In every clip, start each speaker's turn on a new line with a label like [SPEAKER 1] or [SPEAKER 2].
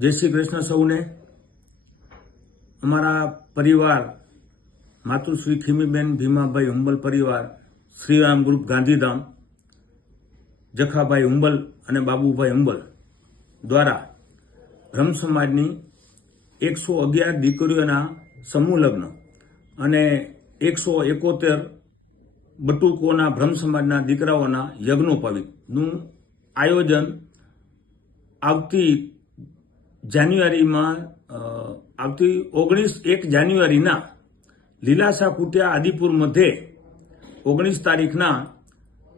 [SPEAKER 1] જય શ્રી કૃષ્ણ સૌને. અમારા પરિવાર, માતુશ્રી ખીમીબેન ભીમાભાઈ હુંબલ પરિવાર, શ્રીરામ ગ્રુપ ગાંધીધામ, જખાભાઈ હુંબલ અને બાબુભાઈ હુંબલ દ્વારા બ્રહ્મ સમાજની એકસો અગિયાર દીકરીઓના સમૂહ લગ્ન અને એકસો એકોતેર બટુકોના બ્રહ્મ સમાજના દીકરાઓના યજ્ઞોપવિતનું આયોજન આવતી જાન્યુઆરીમાં આવતી ઓગણીસ એક જાન્યુઆરીના લીલાસા કુટિયા આદિપુર મધ્યે ઓગણીસ તારીખના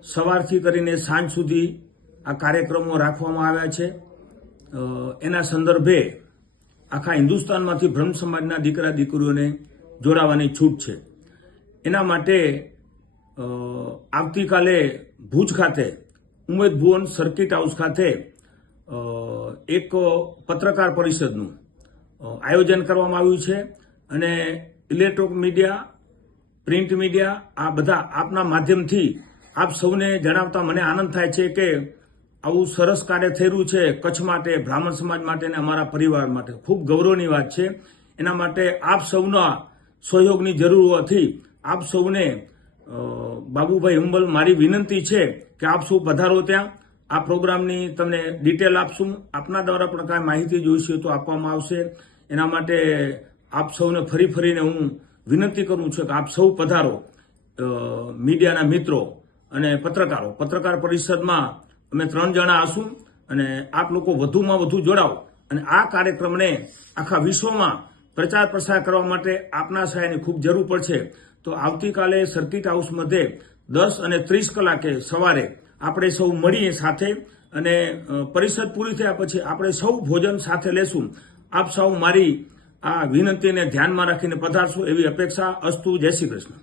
[SPEAKER 1] સવારથી કરીને સાંજ સુધી આ કાર્યક્રમો રાખવામાં આવ્યા છે. એના સંદર્ભે આખા હિન્દુસ્તાનમાંથી બ્રહ્મ સમાજના દીકરા દીકરીઓને જોડાવાની છૂટ છે. એના માટે આવતીકાલે ભુજ ખાતે ઉમેદ ભુવન સર્કિટ હાઉસ ખાતે એક પત્રકાર પરિષદનું આયોજન કરવામાં આવ્યું છે અને ઇલેક્ટ્રોનિક મીડિયા, પ્રિન્ટ મીડિયા, આ બધા આપના માધ્યમથી આપ સૌને જણાવતા મને આનંદ થાય છે કે આવું સરસ કાર્ય થઈ રહ્યું છે કચ્છ માટે, બ્રાહ્મણ સમાજ માટે અને અમારા પરિવાર માટે. ખૂબ ગૌરવની વાત છે. એના માટે આપ સૌના સહયોગની જરૂર હોવાથી આપ સૌને બાબુભાઈ હુંબલ મારી વિનંતી છે કે આપ સૌ પધારો ત્યાં. આ પ્રોગ્રામની તમને ડિટેલ આપશું. આપના દ્વારા પણ કાંઈ માહિતી જોઈશે તો આપવામાં આવશે. એના માટે આપ સૌને ફરી ફરીને હું વિનંતી કરું છું કે આપ સૌ પધારો. મીડિયાના મિત્રો અને પત્રકારો. પત્રકાર પરિષદમાં અમે ત્રણ જણા હશું અને આપ લોકો વધુમાં વધુ જોડાઓ. અને આ કાર્યક્રમને આખા વિશ્વમાં પ્રચાર પ્રસાર કરવા માટે આપના સહાયની ખૂબ જરૂર પડશે. તો આવતીકાલે સર્કિટ હાઉસ મધ્યે દસ અને ત્રીસ કલાકે સવારે આપણે સૌ મળીએ સાથે અને પરિષદ પૂરી થયા પછી આપણે સૌ ભોજન સાથે લેશું. આપ સૌ મારી આ વિનંતીને ધ્યાનમાં રાખીને પધારશો એવી અપેક્ષા અસ્તુ. જય શ્રી કૃષ્ણ.